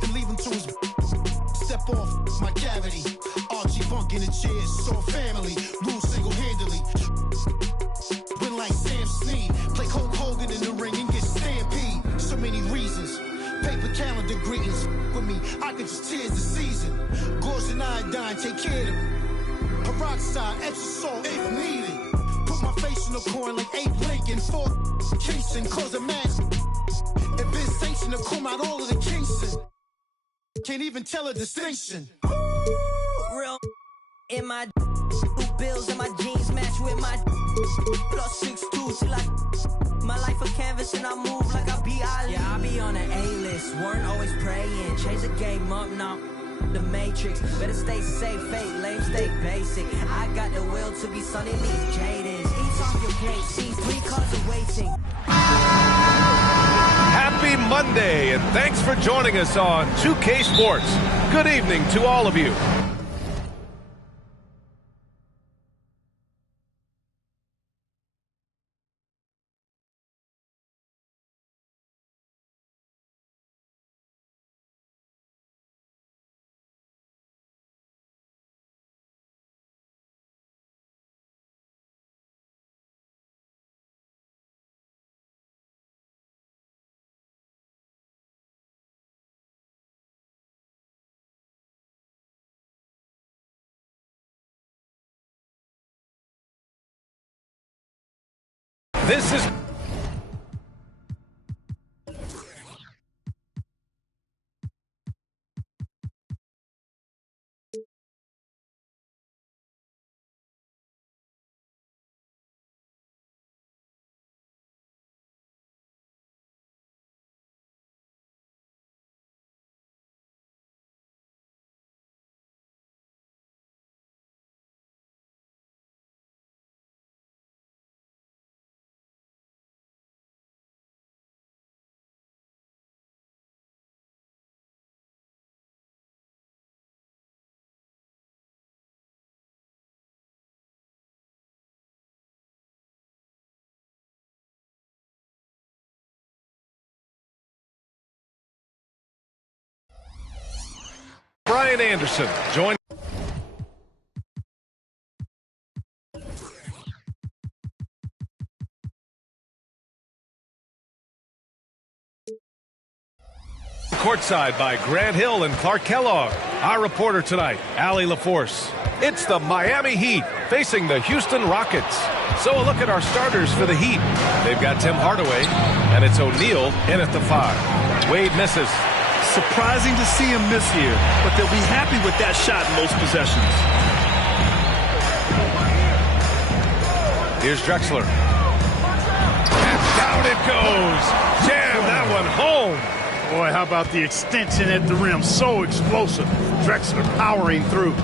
then leave him to his step off my cavity. Archie Funk in the chairs, saw family, rule single-handedly. Win like Sam Snead, play Hulk Hogan in the ring and get stampede. So many reasons, paper calendar greetings with me, I could just tears the season. Gorge and iodine, take care of them. Peroxide, extra salt if needed. Put my face in the corn like Abe Lincoln. For casing, cause a match. It been sanctioned to come out all of the Kingston. Can't even tell a distinction. Real in my bills and my jeans match with my plus 6'2", till my life a canvas and I move like I be Ali. Yeah, I be on an A-list, weren't always praying. Change the game up now. The Matrix, better stay safe, fake, lame, stay basic. I got the will to be sunny these Jadens. Eat off your plate, see 3 cars of waiting. Happy Monday, and thanks for joining us on 2K Sports. Good evening to all of you. This is Brian Anderson joined. Courtside by Grant Hill and Clark Kellogg. Our reporter tonight, Allie LaForce. It's the Miami Heat facing the Houston Rockets. So a look at our starters for the Heat. They've got Tim Hardaway, and it's O'Neal in at the 5. Wade misses. Surprising to see him miss here, but they'll be happy with that shot in most possessions. Here's Drexler. And down it goes. Jam that one home. Boy, how about the extension at the rim? So explosive. Drexler powering through.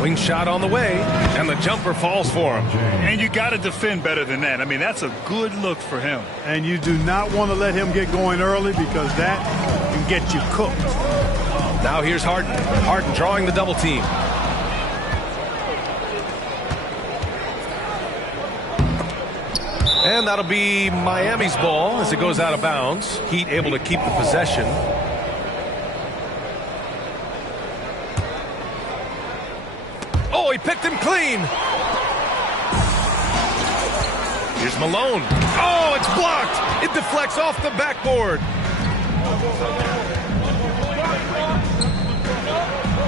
Wing shot on the way, and the jumper falls for him. And you got to defend better than that. I mean, that's a good look for him. And you do not want to let him get going early because that can get you cooked. Now here's Harden. Harden drawing the double team. And that'll be Miami's ball as it goes out of bounds. Heat able to keep the possession. Oh, he picked him clean. Here's Malone. Oh, it's blocked. It deflects off the backboard.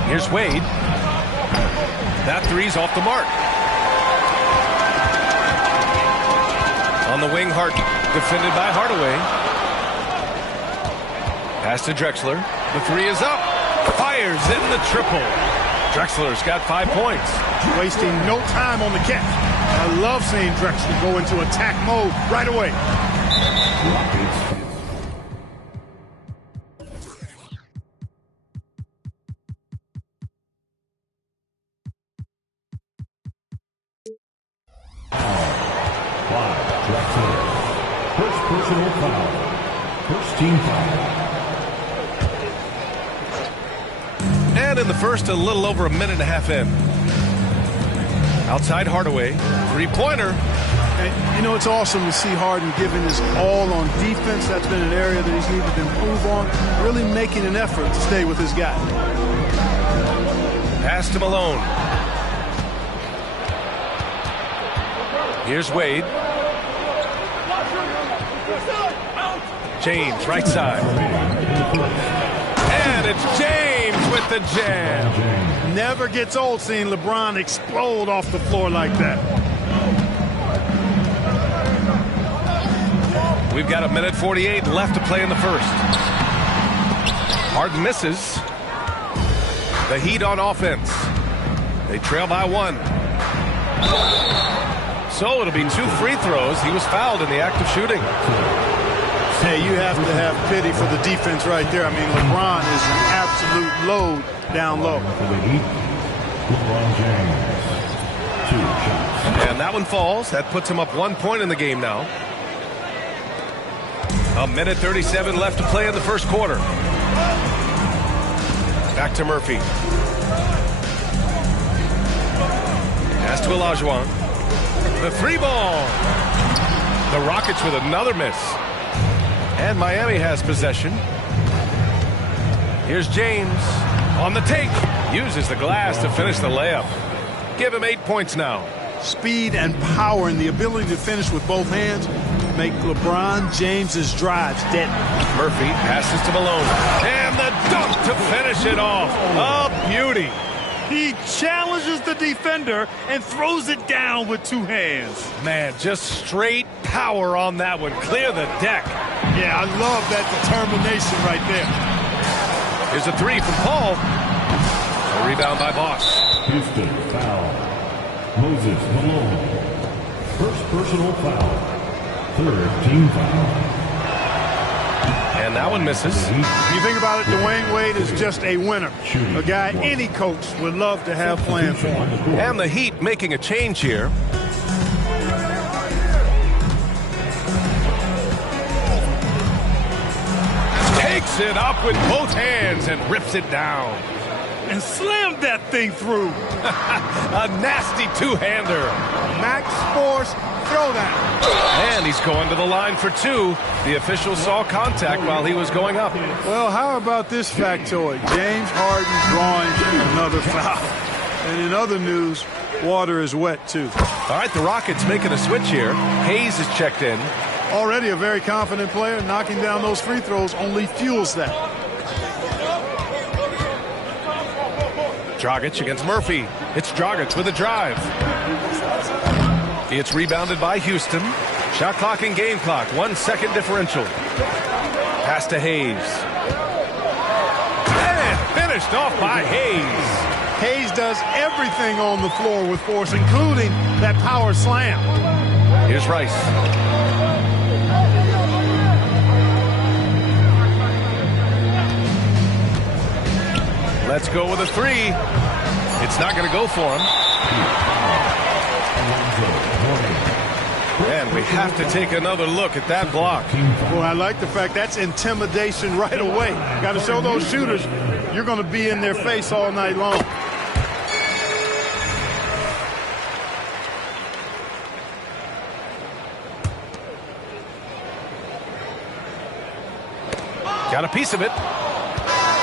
Here's Wade. That three's off the mark. On the wing, Hart defended by Hardaway. Pass to Drexler. The three is up. Fires in the triple. Drexler's got 5 points. Wasting no time on the catch. I love seeing Drexler go into attack mode right away. First personal foul. First team foul. And in the first, a little over a minute and a half in. Outside Hardaway. Three-pointer. And, you know, it's awesome to see Harden giving his all on defense. That's been an area that he's needed to improve on, really making an effort to stay with his guy. Pass to Malone. Here's Wade. James, right side. And it's James with the jam. Never gets old seeing LeBron explode off the floor like that. We've got 1:48 left to play in the first. Harden misses. The Heat on offense. They trail by 1. So it'll be 2 free throws. He was fouled in the act of shooting. Hey, you have to have pity for the defense right there. I mean, LeBron is an absolute load down low. For the Heat, LeBron James. 2 shots. And that one falls. That puts him up 1 point in the game now. 1:37 left to play in the first quarter. Back to Murphy. Pass to Olajuwon. The 3 ball. The Rockets with another miss. And Miami has possession. Here's James on the take. Uses the glass to finish the layup. Give him 8 points now. Speed and power and the ability to finish with both hands make LeBron James's drives deadly. Murphy passes to Malone. And the dunk to finish it off. A beauty. He challenges the defender and throws it down with 2 hands. Man, just straight power on that one. Clear the deck. Yeah, I love that determination right there. Here's a 3 from Paul. A rebound by Boss. Houston foul. Moses Malone. First personal foul. 3rd team foul. And that one misses. You think about it, Dwayne Wade is just a winner. A guy any coach would love to have playing for him. And the Heat making a change here. Takes it up with both hands and rips it down. And slammed that thing through. A nasty 2-hander. Max Force throwdown. And he's going to the line for 2. The official saw contact while he was going up. Well, how about this factoid? James Harden drawing another foul. And in other news, water is wet too. All right, the Rockets making a switch here. Hayes is checked in. Already a very confident player. Knocking down those free throws only fuels that. Dragic against Murphy. It's Dragic with a drive. It's rebounded by Houston. Shot clock and game clock. 1 second differential. Pass to Hayes. And finished off by Hayes. Hayes does everything on the floor with force, including that power slam. Here's Rice. Let's go with a 3. It's not going to go for him. And we have to take another look at that block. Well, I like the fact that's intimidation right away. Got to show those shooters you're going to be in their face all night long. Got a piece of it.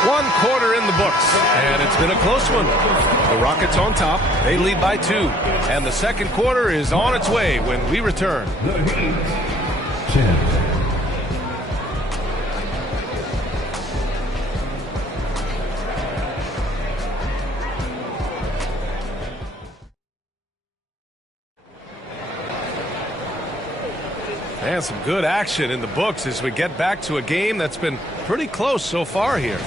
1 quarter in the books, and it's been a close one. The Rockets on top. They lead by 2. And the second quarter is on its way when we return. The Heat. 10. And some good action in the books as we get back to a game that's been pretty close so far here.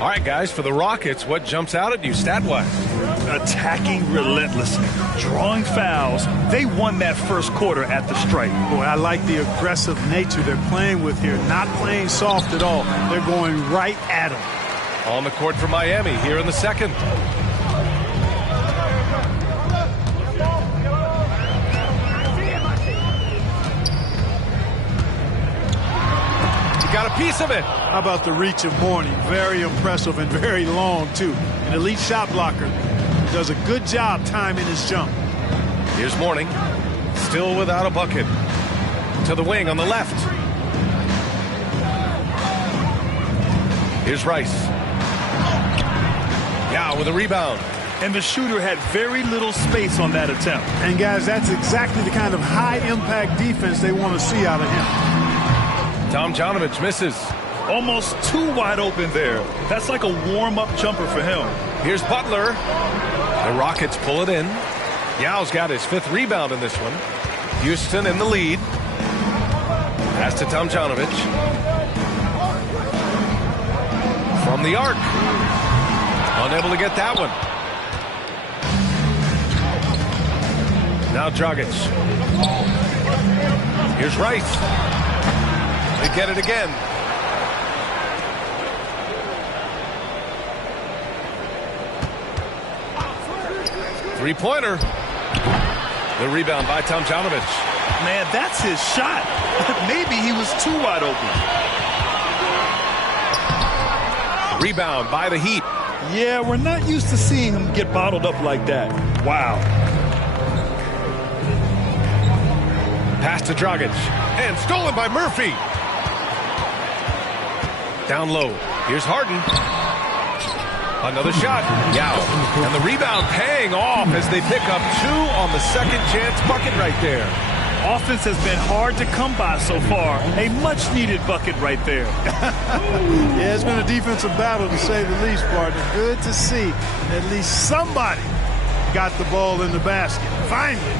All right, guys, for the Rockets, what jumps out at you stat-wise? Attacking relentlessly, drawing fouls. They won that first quarter at the stripe. Boy, I like the aggressive nature they're playing with here. Not playing soft at all. They're going right at them. On the court for Miami here in the second. Got a piece of it. How about the reach of Mourning? Very impressive and very long, too. An elite shot blocker. Does a good job timing his jump. Here's Mourning. Still without a bucket. To the wing on the left. Here's Rice. Yao with a rebound. And the shooter had very little space on that attempt. And guys, that's exactly the kind of high-impact defense they want to see out of him. Tomjanovich misses. Almost too wide open there. That's like a warm-up jumper for him. Here's Butler. The Rockets pull it in. Yao's got his 5th rebound in this one. Houston in the lead. Pass to Tomjanovich. From the arc. Unable to get that one. Now Dragic. Here's Rice. They get it again. Three-pointer. The rebound by Tomjanovich. Man, that's his shot. Maybe he was too wide open. Rebound by the Heat. Yeah, we're not used to seeing him get bottled up like that. Wow. Pass to Dragic. And stolen by Murphy. Down low. Here's Harden. Another shot. Yao. And the rebound paying off as they pick up 2 on the second chance bucket right there. Offense has been hard to come by so far. A much-needed bucket right there. Yeah, it's been a defensive battle, to say the least, partner. Good to see at least somebody got the ball in the basket. Finally.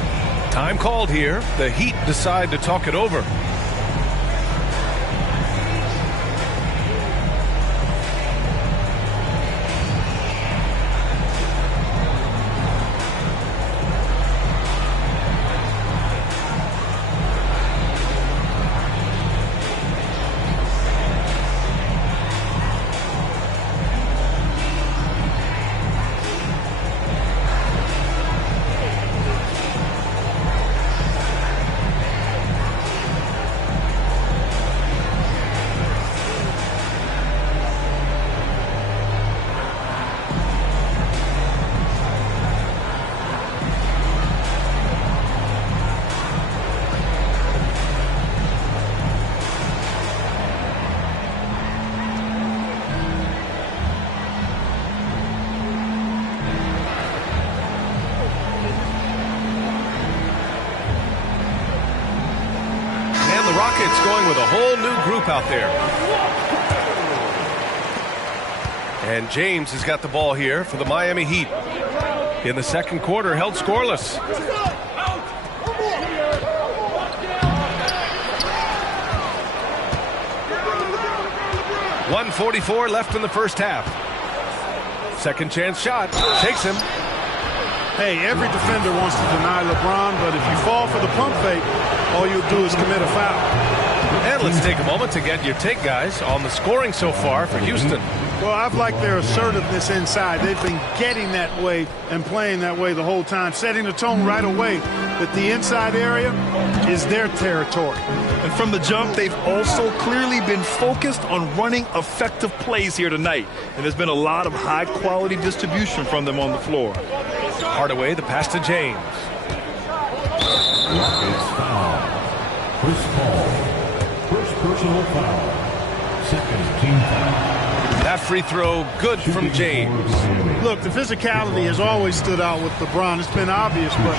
Time called here. The Heat decide to talk it over. Rockets going with a whole new group out there. And James has got the ball here for the Miami Heat. In the second quarter, held scoreless. .144 left in the first half. Second chance shot. Takes him. Hey, every defender wants to deny LeBron, but if you fall for the pump fake, all you'll do is commit a foul. And let's take a moment to get your take, guys, on the scoring so far for Houston. Well, I've liked their assertiveness inside. They've been getting that way and playing that way the whole time, setting the tone right away that the inside area is their territory. And from the jump, they've also clearly been focused on running effective plays here tonight. And there's been a lot of high-quality distribution from them on the floor. Hardaway, the pass to James. It's foul. Chris Paul. First personal foul. Second team foul. That free throw good from James. Look, the physicality has always stood out with LeBron. It's been obvious, but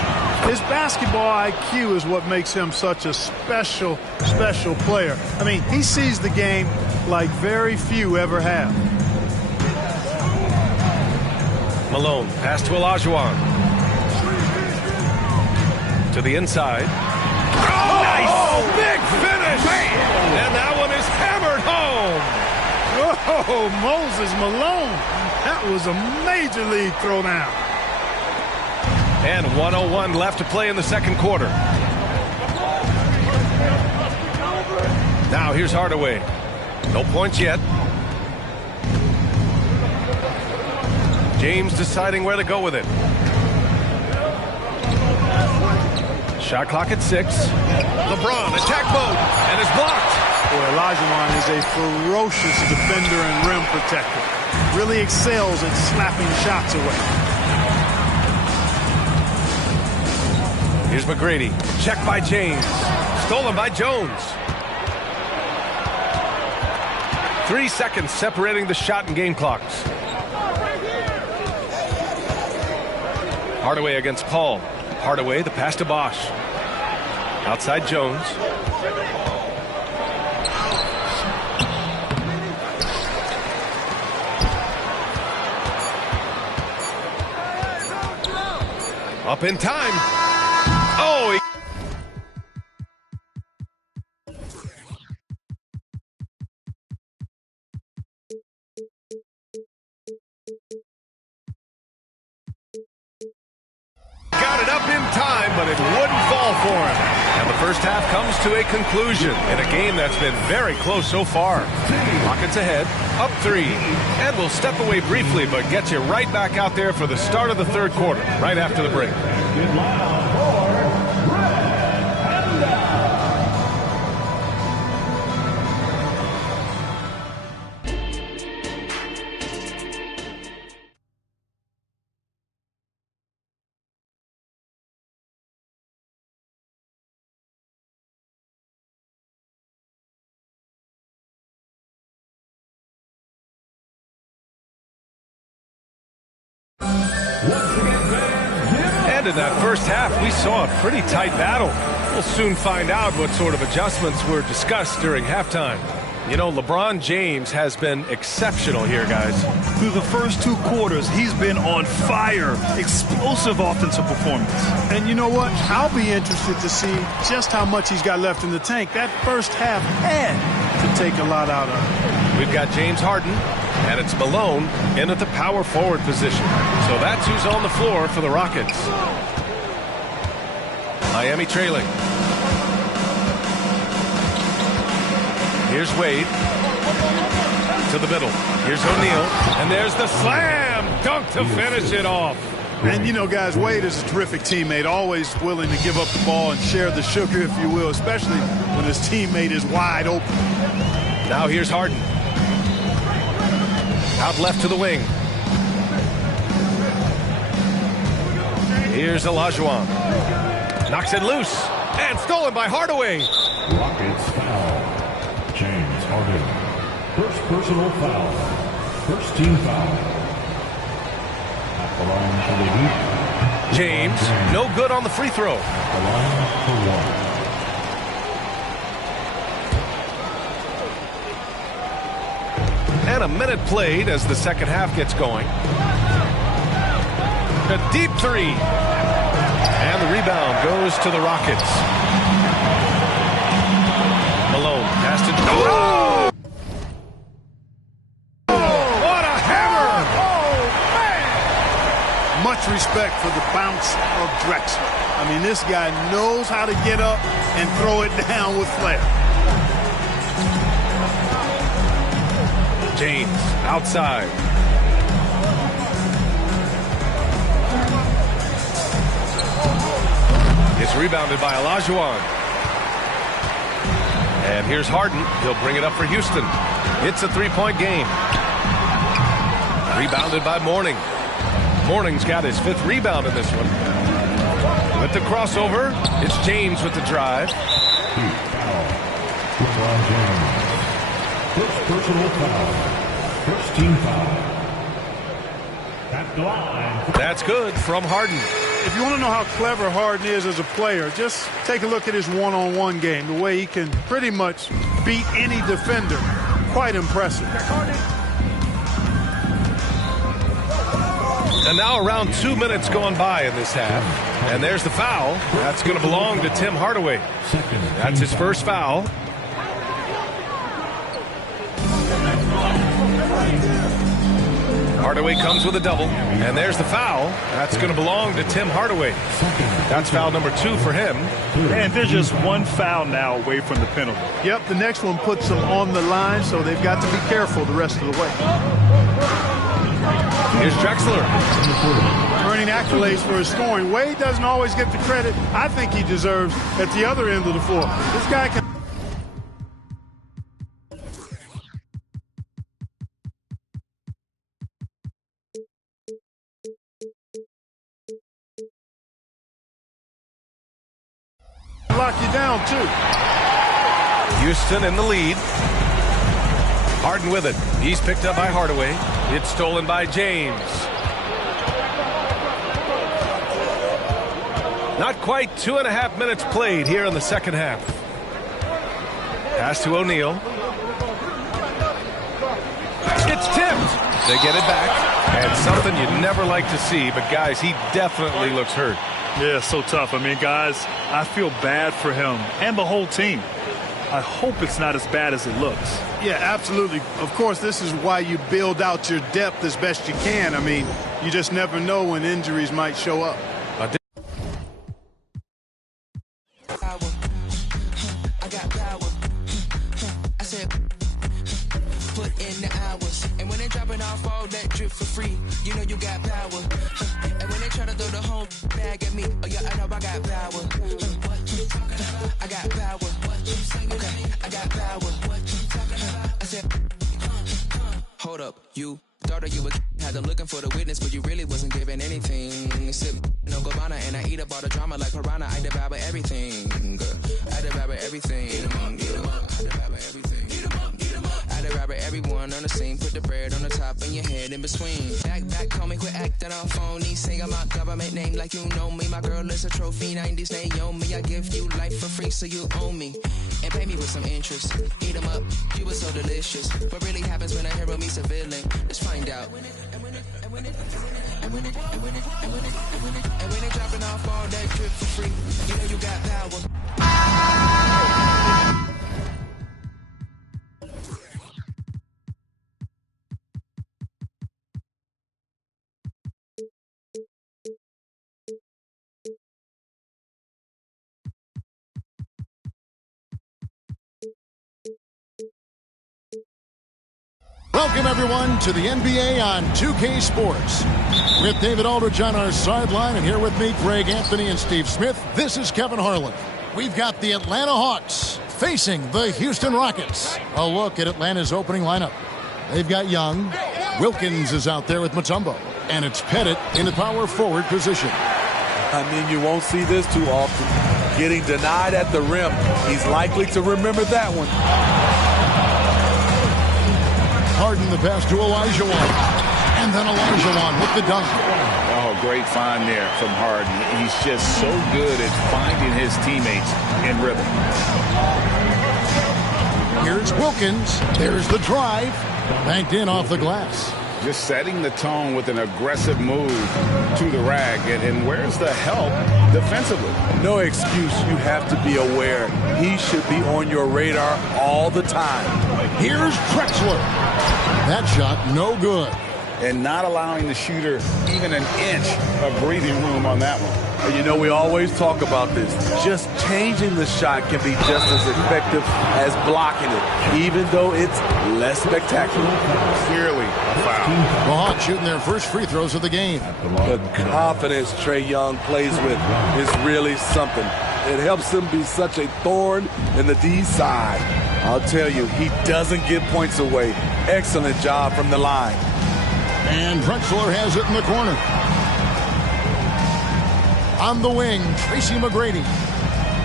his basketball IQ is what makes him such a special player. I mean, he sees the game like very few ever have. Malone, pass to Olajuwon. To the inside. Oh, nice! Big finish! And that one is hammered home. Oh, Moses Malone. That was a major league throwdown. And 1:01 left to play in the second quarter. Now here's Hardaway. No points yet. James deciding where to go with it. Shot clock at 6. LeBron, attack mode, and is blocked. Boy, Olajuwon is a ferocious defender and rim protector. Really excels at slapping shots away. Here's McGrady. Check by James. Stolen by Jones. 3 seconds separating the shot and game clocks. Hardaway against Paul. Hardaway, the pass to Bosch. Outside Jones. Up in time. Oh, he got it up in time, but it wouldn't fall for him. And the first half comes to a conclusion in a game that's been very close so far. Rockets ahead, up 3. And we'll step away briefly, but get you right back out there for the start of the third quarter, right after the break. And in that first half, we saw a pretty tight battle. We'll soon find out what sort of adjustments were discussed during halftime. You know, LeBron James has been exceptional here, guys. Through the first 2 quarters, he's been on fire. Explosive offensive performance. And you know what? I'll be interested to see just how much he's got left in the tank. That first half had to take a lot out of him. We've got James Harden, and it's Malone in at the power forward position. So that's who's on the floor for the Rockets. Miami trailing. Here's Wade. To the middle. Here's O'Neal. And there's the slam dunk to finish it off. And, you know, guys, Wade is a terrific teammate, always willing to give up the ball and share the sugar, if you will, especially when his teammate is wide open. Now here's Harden. Out left to the wing. Here's Olajuwon. Knocks it loose. And stolen by Hardaway. Rockets foul. James Harden. First personal foul. First team foul. At the line for the Heat. James, no good on the free throw. The line for 1. And a minute played as the second half gets going. A deep 3. And the rebound goes to the Rockets. Malone has to... Oh! What a hammer! Oh, man! Much respect for the bounce of Drexler. I mean, this guy knows how to get up and throw it down with flair. James outside. It's rebounded by Olajuwon. And here's Harden. He'll bring it up for Houston. It's a 3-point game. Rebounded by Mourning. Mourning's got his 5th rebound in this one. With the crossover, it's James with the drive. LeBron James. First personal foul. First team foul. At the line. That's good from Harden. If you want to know how clever Harden is as a player, just take a look at his one-on-one game. The way he can pretty much beat any defender. Quite impressive. And now around 2 minutes going by in this half. And there's the foul. That's going to belong to Tim Hardaway. That's his first foul. Hardaway comes with a double, and there's the foul. That's going to belong to Tim Hardaway. That's foul number 2 for him. And there's just one foul now away from the penalty. Yep, the next one puts them on the line, so they've got to be careful the rest of the way. Here's Drexler. Earning accolades for his scoring. Wade doesn't always get the credit I think he deserves at the other end of the floor. This guy can Houston in the lead. Harden with it. He's picked up by Hardaway. It's stolen by James. Not quite 2.5 minutes played here in the second half. Pass to O'Neal. It's tipped. They get it back. And something you'd never like to see, but guys, he definitely looks hurt. Yeah, so tough. I mean, guys, I feel bad for him and the whole team. I hope it's not as bad as it looks. Yeah, absolutely. Of course, this is why you build out your depth as best you can. I mean, you just never know when injuries might show up. I got power. I said, put in the hours. And when they dropping off all that drip for free, you know you got power. And when they try to throw the whole bag at me, oh yeah, I know I got power. I got power. Okay, I got power. I said, hold up, you thought that you would had them looking for the witness, but you really wasn't giving anything. Sip no Gabbana and I eat up all the drama like piranha. I devour everything. I devour everything. I devour everything. I devour everyone on the scene. Put the bread on the top and your head in between. Back, call me, quit acting all phony. Say I'm my government name like you know me. My girl is a trophy, 90s Naomi. I give you life for free, so you own me. And pay me with some interest. Eat them up, you were so delicious. What really happens when a hero meets a villain? Let's find out. And when they dropping off all that drip for free, you know you got power. Welcome, everyone, to the NBA on 2K Sports. With David Aldridge on our sideline, and here with me, Greg Anthony and Steve Smith, this is Kevin Harlan. We've got the Atlanta Hawks facing the Houston Rockets. A look at Atlanta's opening lineup. They've got Young. Wilkins is out there with Mutombo. And it's Pettit in the power forward position. I mean, you won't see this too often. Getting denied at the rim. He's likely to remember that one. Harden the pass to Olajuwon. And then Olajuwon with the dunk. Oh, great find there from Harden. He's just so good at finding his teammates in rhythm. Here's Wilkins. There's the drive. Banked in off the glass. Just setting the tone with an aggressive move to the rack. And where's the help defensively? No excuse. You have to be aware. He should be on your radar all the time. Here's Drexler. That shot, no good. And not allowing the shooter even an inch of breathing room on that one. You know, we always talk about this. Just changing the shot can be just as effective as blocking it, even though it's less spectacular. Clearly a foul. The Hawks shooting their first free throws of the game. The confidence Trae Young plays with is really something. It helps him be such a thorn in the D side. I'll tell you, he doesn't give points away. Excellent job from the line. And Drexler has it in the corner. On the wing, Tracy McGrady.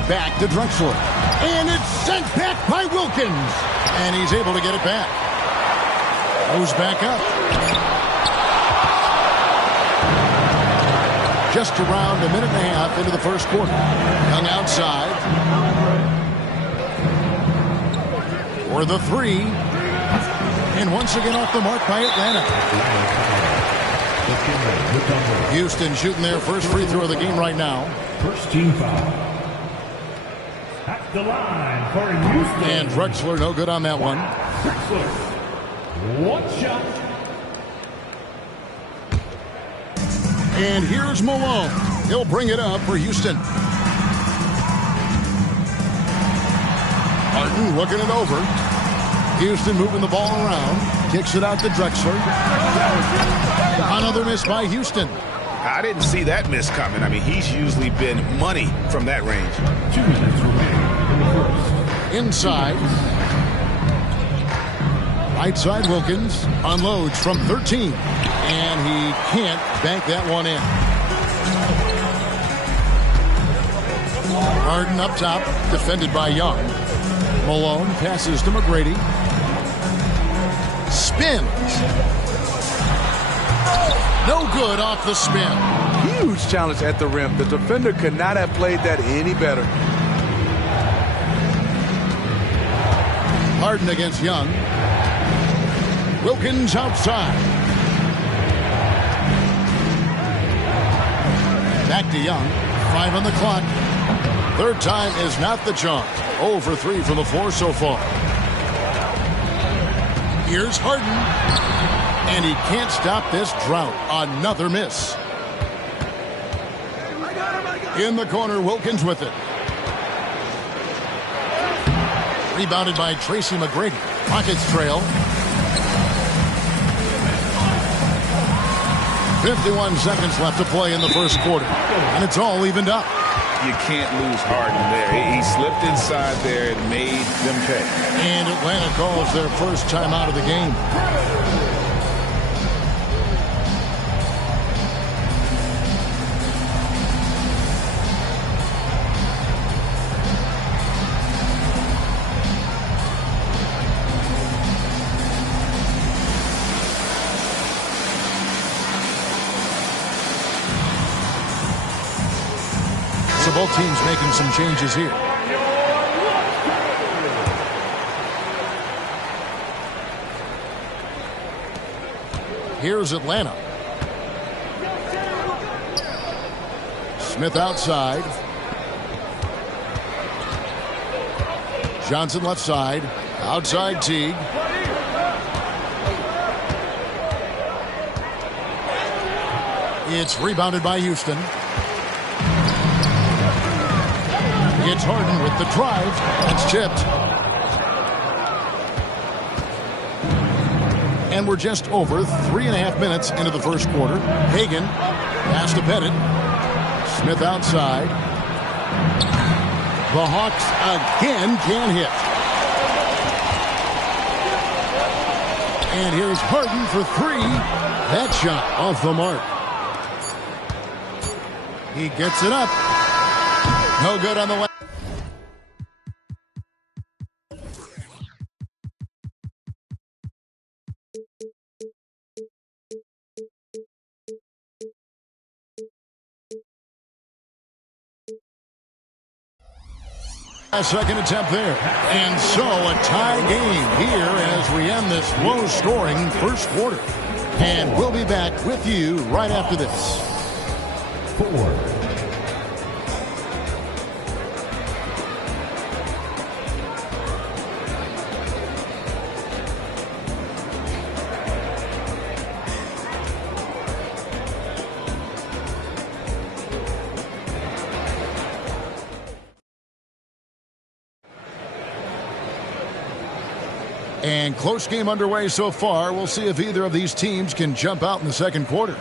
Back to Drexler. And it's sent back by Wilkins. And he's able to get it back. Goes back up. Just around a minute and a half into the first quarter. Young outside. For the three. And once again off the mark by Atlanta. Houston shooting their first free throw of the game right now. First team foul. At the line for Houston. And Drexler no good on that one. Drexler. One shot. And here's Malone. He'll bring it up for Houston. Martin looking it over. Houston moving the ball around. Kicks it out to Drexler. Another miss by Houston. I didn't see that miss coming. I mean, he's usually been money from that range. 2 minutes remaining in the first. Inside. Right side Wilkins unloads from 13. And he can't bank that one in. Harden up top, defended by Young. Malone passes to McGrady. Spins. No good off the spin. Huge challenge at the rim. The defender could not have played that any better. Harden against Young. Wilkins outside. Back to Young. 5 on the clock. Third time is not the charm. 0 for 3 from the floor so far. Here's Harden. And he can't stop this drought. Another miss. In the corner, Wilkins with it. Rebounded by Tracy McGrady. Rockets trail. 51 seconds left to play in the first quarter. And it's all evened up. You can't lose Harden there. He slipped inside there and made them pay. And Atlanta calls their first time out of the game. So both teams making some changes here. Here's Atlanta. Smith outside. Johnson left side. Outside Teague. It's rebounded by Houston. It's Harden with the drive. It's tipped. And we're just over 3.5 minutes into the first quarter. Hagan pass to Pettit. Smith outside. The Hawks again can't hit. And here's Harden for 3. That shot off the mark. He gets it up. No good on the left. A second attempt there. And so a tie game here as we end this low-scoring first quarter. And we'll be back with you right after this. 4. And close game underway so far. We'll see if either of these teams can jump out in the second quarter.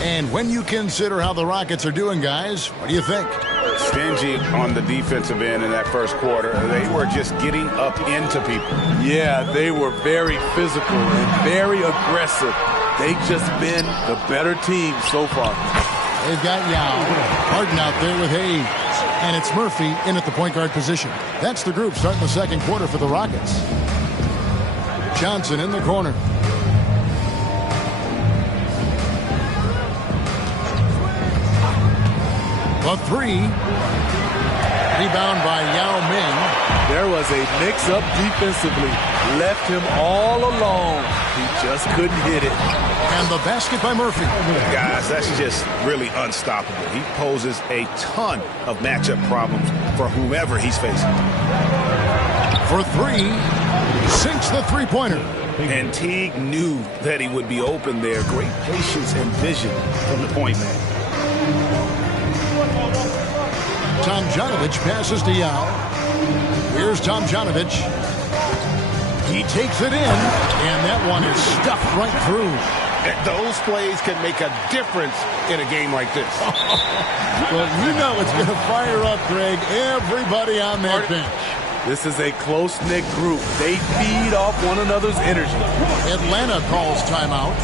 And when you consider how the Rockets are doing, guys, what do you think? Stingy on the defensive end in that first quarter. They were just getting up into people. Yeah, they were very physical and very aggressive. They've just been the better team so far. They've got Yao. Harden out there with Hayes. And it's Murphy in at the point guard position. That's the group starting the second quarter for the Rockets. Johnson in the corner. A 3. Rebound by Yao Ming. There was a mix-up defensively. Left him all alone. He just couldn't hit it. And the basket by Murphy. Guys, that's just really unstoppable. He poses a ton of matchup problems for whomever he's facing. For 3. Sinks the three-pointer. And Teague knew that he would be open there. Great patience and vision from the point man. Tomjanovich passes to Yao. Here's Tomjanovich. He takes it in, and that one is stuffed right through. Those plays can make a difference in a game like this. Well, you know it's going to fire up, Greg, everybody on that bench. This is a close-knit group. They feed off one another's energy. Atlanta calls timeout.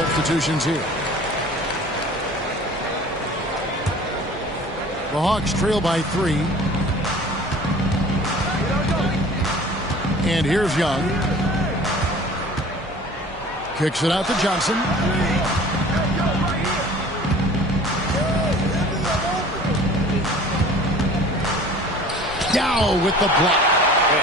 substitutions here. The Hawks trail by 3. And here's Young. Kicks it out to Johnson. Dow with the block.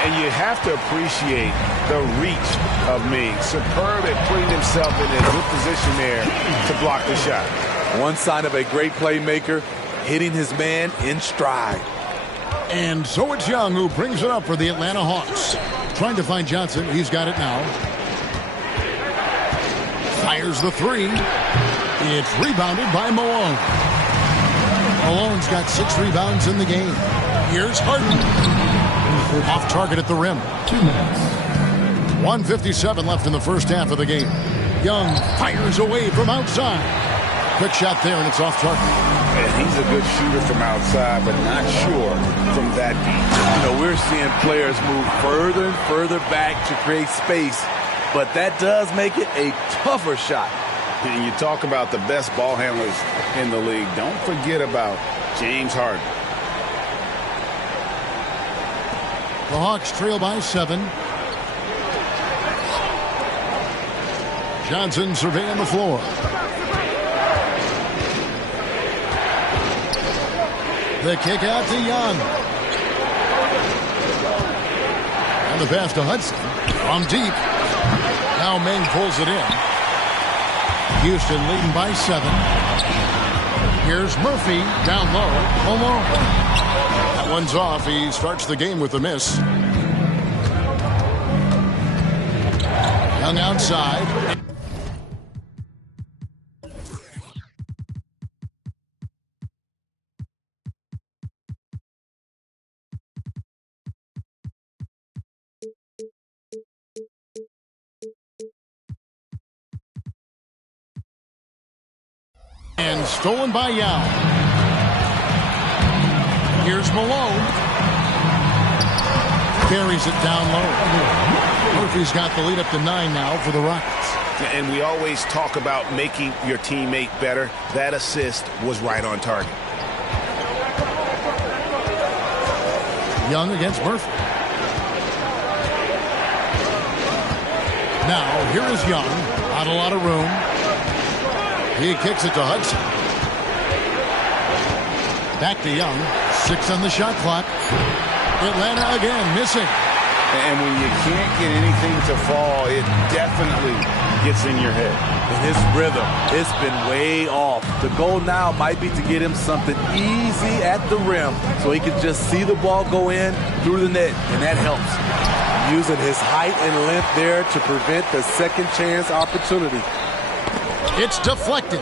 And you have to appreciate the reach of Ming. Superb at putting himself in a good position there to block the shot. One sign of a great playmaker, hitting his man in stride. And so it's Young who brings it up for the Atlanta Hawks. Trying to find Johnson. He's got it now. Fires the 3. It's rebounded by Malone. Malone's got 6 rebounds in the game. Here's Harden. Off target at the rim. 2 minutes. 1:57 left in the first half of the game. Young fires away from outside. Quick shot there, and it's off target. And he's a good shooter from outside, but not sure from that deep. You know, we're seeing players move further and further back to create space, but that does make it a tougher shot. And you talk about the best ball handlers in the league. Don't forget about James Harden. The Hawks trail by 7. Johnson surveying the floor. The kick out to Young. And the pass to Hudson from deep. Now Ming pulls it in. Houston leading by 7. Here's Murphy down low. Malone. That one's off. He starts the game with a miss. Young outside. And stolen by Yao. Here's Malone. Carries it down low. Murphy's got the lead up to 9 now for the Rockets. And we always talk about making your teammate better. That assist was right on target. Young against Murphy. Now, here is Young. Not a lot of room. He kicks it to Hudson. Back to Young. 6 on the shot clock. Atlanta again missing. And when you can't get anything to fall, it definitely gets in your head. And his rhythm, it's been way off. The goal now might be to get him something easy at the rim so he can just see the ball go in through the net, and that helps. Using his height and length there to prevent the second chance opportunity. It's deflected.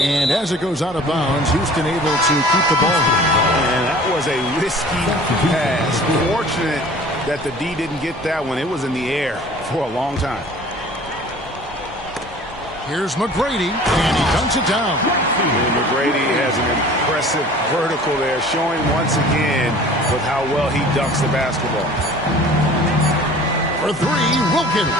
And as it goes out of bounds, Houston able to keep the ball here. And that was a risky pass. Fortunate that the D didn't get that one. It was in the air for a long time. Here's McGrady, and he dunks it down. And McGrady has an impressive vertical there, showing once again with how well he dunks the basketball. For 3, Wilkins.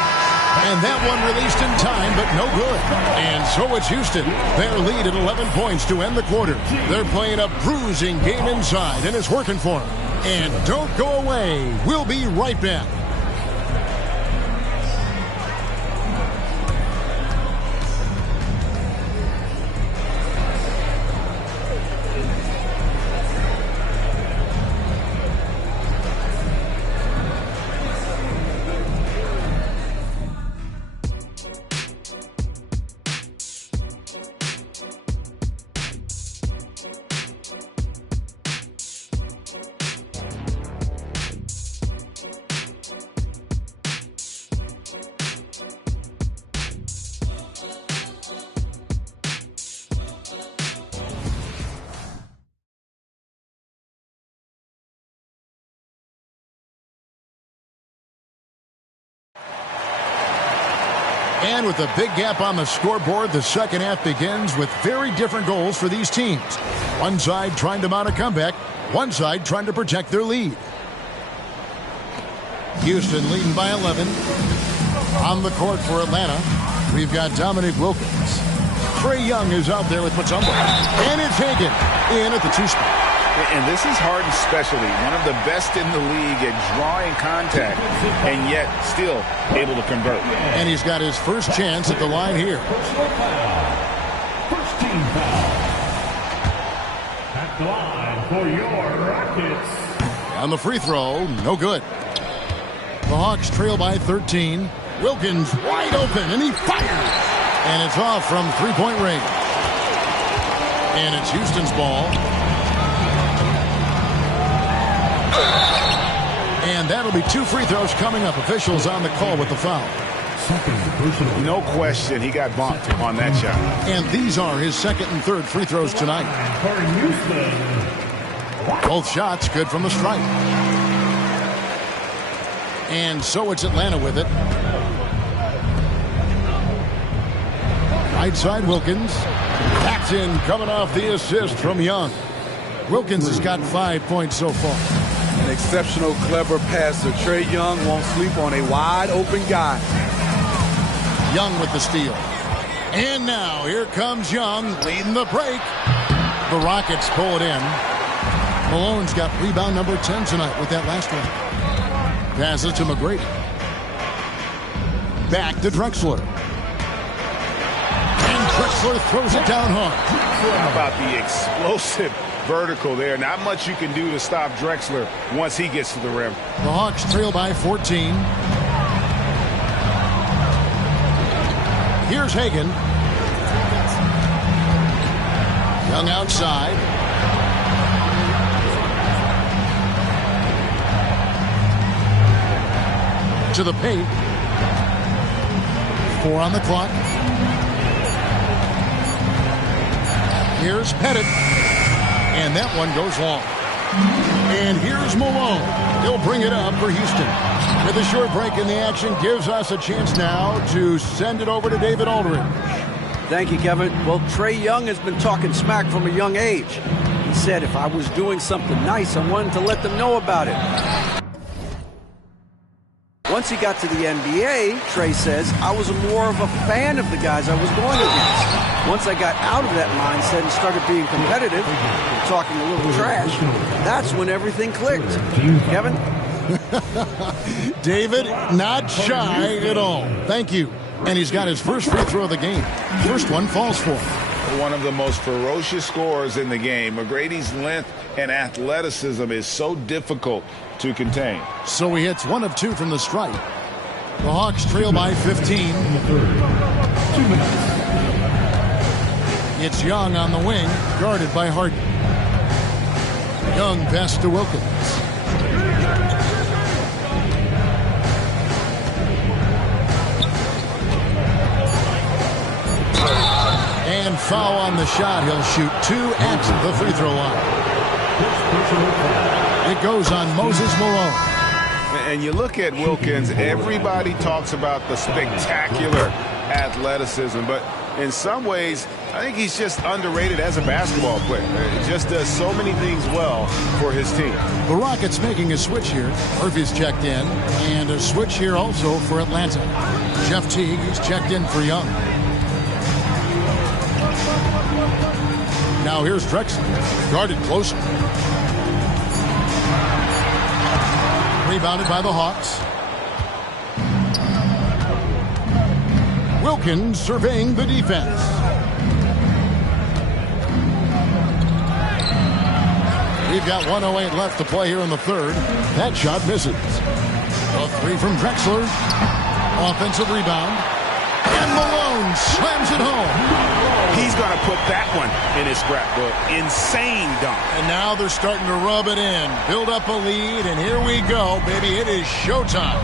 And that one released in time, but no good. And so it's Houston. Their lead at 11 points to end the quarter. They're playing a bruising game inside, and it's working for them. And don't go away. We'll be right back. And with a big gap on the scoreboard, the second half begins with very different goals for these teams. One side trying to mount a comeback, one side trying to protect their lead. Houston leading by 11. On the court for Atlanta. We've got Dominic Wilkins. Trae Young is out there with Mutombo. And it's Hagan in at the 2 spot. And this is Harden's specialty, one of the best in the league at drawing contact, and yet still able to convert. And he's got his first chance at the line here. First team foul. At the line for your Rockets. On the free throw, no good. The Hawks trail by 13. Wilkins wide open, and he fires. And it's off from three-point range. And it's Houston's ball. And that'll be 2 free throws coming up. Officials on the call with the foul. No question, he got bumped on that shot. And these are his second and third free throws tonight. Both shots good from the stripe. And so it's Atlanta with it. Right side Wilkins. That's in, coming off the assist from Young. Wilkins has got 5 points so far. An exceptional, clever passer. Trae Young won't sleep on a wide open guy. Young with the steal. And now here comes Young leading the break. The Rockets pull it in. Malone's got rebound number 10 tonight with that last one. Passes to McGrady. Back to Drexler. And Drexler throws it down hard. How about the explosive vertical there? Not much you can do to stop Drexler once he gets to the rim. The Hawks trail by 14. Here's Hagan. Young outside. To the paint. 4 on the clock. Here's Pettit. And that one goes long. And here's Malone. He'll bring it up for Houston. With a short break in the action, gives us a chance now to send it over to David Aldridge. Thank you, Kevin. Well, Trae Young has been talking smack from a young age. He said if I was doing something nice, I wanted to let them know about it. Once he got to the NBA, Trae says, I was more of a fan of the guys I was going against. Once I got out of that mindset and started being competitive and talking a little trash, that's when everything clicked. Kevin? David, not shy at all. Thank you. And he's got his first free throw of the game. First one falls for him. One of the most ferocious scorers in the game. McGrady's length and athleticism is so difficult to contain. So he hits 1 of 2 from the stripe. The Hawks trail by 15. It's Young on the wing, guarded by Harden. Young pass to Wilkins. And foul on the shot. He'll shoot 2 at the free throw line. It goes on Moses Malone. And you look at Wilkins, everybody talks about the spectacular athleticism, but in some ways, I think he's just underrated as a basketball player. He just does so many things well for his team. The Rockets making a switch here. Murphy's checked in, and a switch here also for Atlanta. Jeff Teague, he's checked in for Young. Now here's Drexler, guarded closer. Rebounded by the Hawks. Wilkins surveying the defense. We've got 1:08 left to play here in the third. That shot misses. A 3 from Drexler. Offensive rebound. And Malone slams it home. He's going to put that one in his scrapbook. Insane dunk. And now they're starting to rub it in. Build up a lead, and here we go, baby. It is showtime.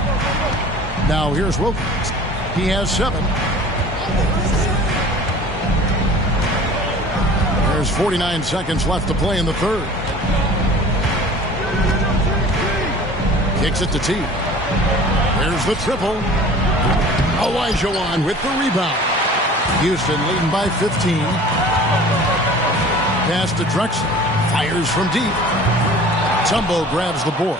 Now here's Wilkins. He has 7. There's 49 seconds left to play in the third. Kicks it to T. There's the triple. Olajuwon with the rebound. Houston leading by 15. Pass to Drexler. Fires from deep. Tumbo grabs the board.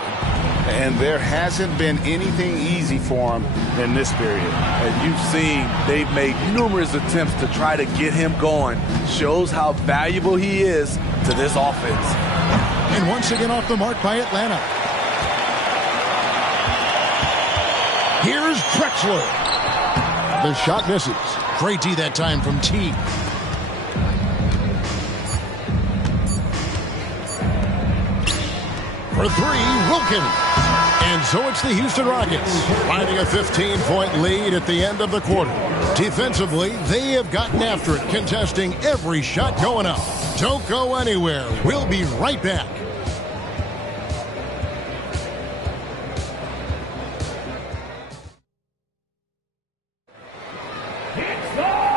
And there hasn't been anything easy for him in this period. As you've seen, they've made numerous attempts to try to get him going. Shows how valuable he is to this offense. And once again off the mark by Atlanta. Here's Drexler. The shot misses. Great D that time from T. For three, Wilkins. And so it's the Houston Rockets riding a 15-point lead at the end of the quarter. Defensively, they have gotten after it, contesting every shot going up. Don't go anywhere. We'll be right back.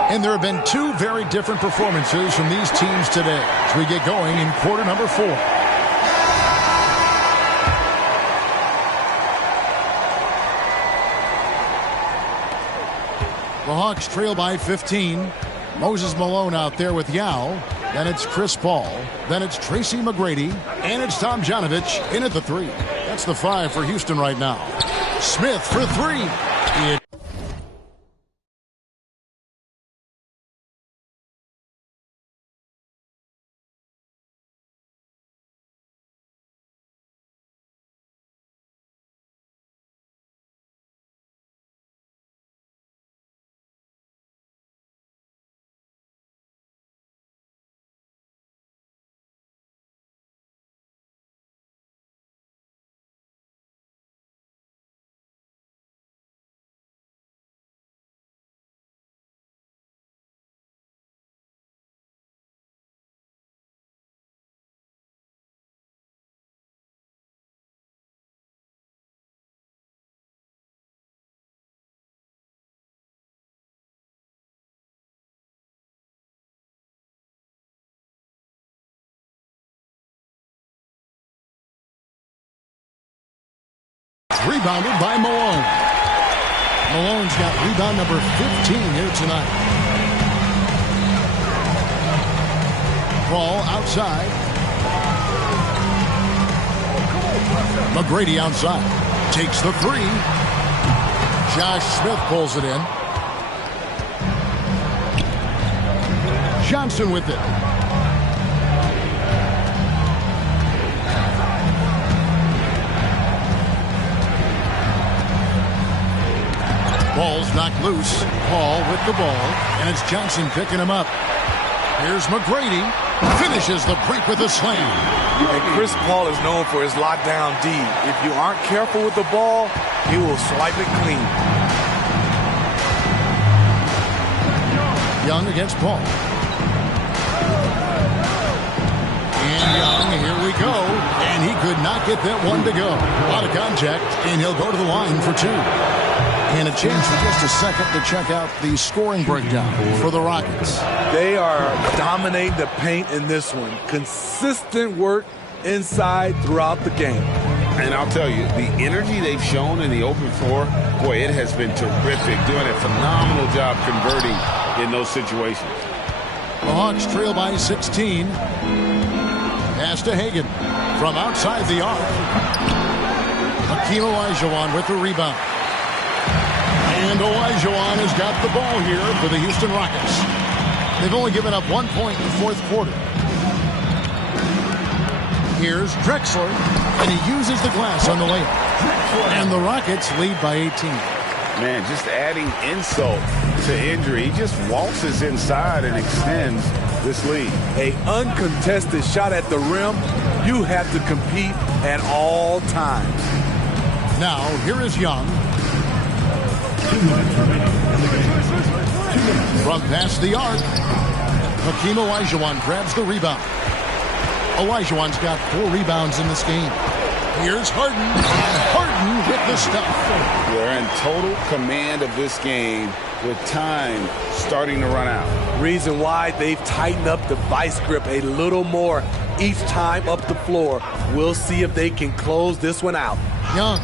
And there have been two very different performances from these teams today as we get going in quarter number 4. The Hawks trail by 15. Moses Malone out there with Yao. Then it's Chris Paul. Then it's Tracy McGrady. And it's Tom Janovich in at the 3. That's the 5 for Houston right now. Smith for 3. Rebounded by Malone. Malone's got rebound number 15 here tonight. Ball outside. McGrady outside. Takes the 3. Josh Smith pulls it in. Johnson with it. Ball's knocked loose. Paul with the ball. And it's Johnson picking him up. Here's McGrady. Finishes the break with a slam. And Chris Paul is known for his lockdown D. If you aren't careful with the ball, he will swipe it clean. Young against Paul. And Young, here we go. And he could not get that one to go. Out of contact, and he'll go to the line for 2. And a chance for just a second to check out the scoring breakdown for the Rockets. They are dominating the paint in this one. Consistent work inside throughout the game. And I'll tell you, the energy they've shown in the open floor, boy, it has been terrific. Doing a phenomenal job converting in those situations. The Hawks trail by 16. Pass to Hagan from outside the arc. Hakeem Olajuwon with the rebound. And Olajuwon has got the ball here for the Houston Rockets. They've only given up 1 point in the fourth quarter. Here's Drexler, and he uses the glass on the layup. And the Rockets lead by 18. Man, just adding insult to injury. He just waltzes inside and extends this lead. An uncontested shot at the rim. You have to compete at all times. Now, here is Young. From past the arc, Hakeem Olajuwon grabs the rebound. Olajuwon's got 4 rebounds in this game. Here's Harden, and Harden with the stuff. They're in total command of this game with time starting to run out. Reason why they've tightened up the vice grip a little more each time up the floor. We'll see if they can close this one out. Young.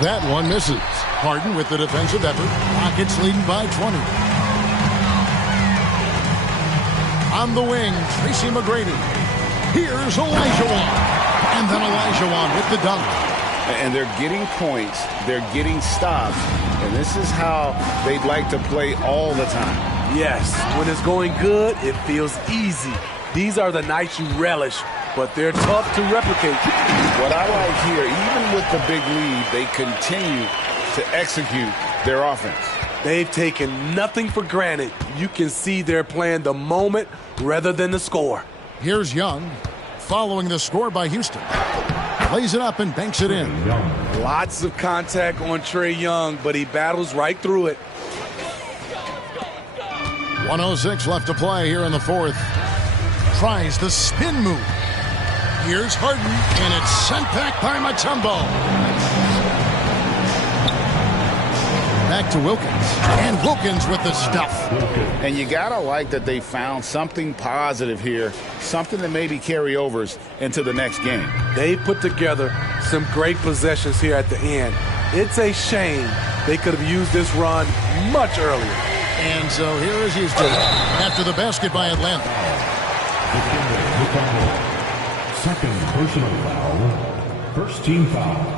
That one misses. Harden with the defensive effort. Rockets leading by 20. On the wing, Tracy McGrady. Here's Olajuwon. And then Olajuwon with the dunk. And they're getting points. They're getting stops. And this is how they'd like to play all the time. Yes, when it's going good, it feels easy. These are the nights you relish, but they're tough to replicate. What I like here, even with the big lead, they continue to execute their offense. They've taken nothing for granted. You can see they're playing the moment rather than the score. Here's Young, following the score by Houston. Plays it up and banks it in. Lots of contact on Trae Young, but he battles right through it. 1:06 left to play here in the fourth. Tries the spin move. Here's Harden, and it's sent back by Mutombo. Back to Wilkins, and Wilkins with the stuff. And you gotta like that they found something positive here, something that maybe carry overs into the next game. They put together some great possessions here at the end. It's a shame they could have used this run much earlier. And so here is Houston after the basket by Atlanta. Second personal foul. First team foul.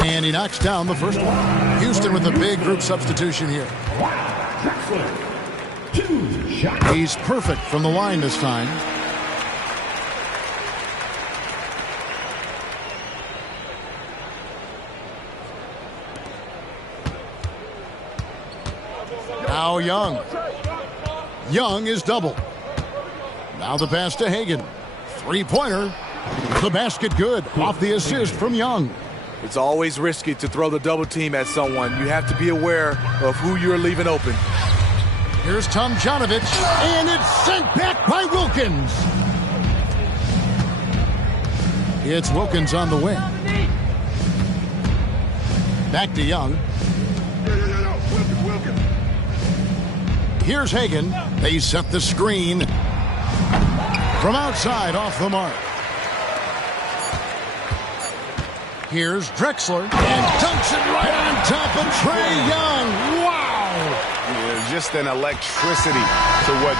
And he knocks down the first one. Houston with a big group substitution here. He's perfect from the line this time. Now Young. Young is double. Now the pass to Hagan. Three-pointer. The basket good. Off the assist from Young. It's always risky to throw the double team at someone. You have to be aware of who you're leaving open. Here's Tomjanovich, and it's sent back by Wilkins. It's Wilkins on the wing. Back to Young. Here's Hagan. They set the screen. From outside, off the mark. Here's Drexler, and dunks it right on top of Trae Young. Wow! Yeah, just an electricity to what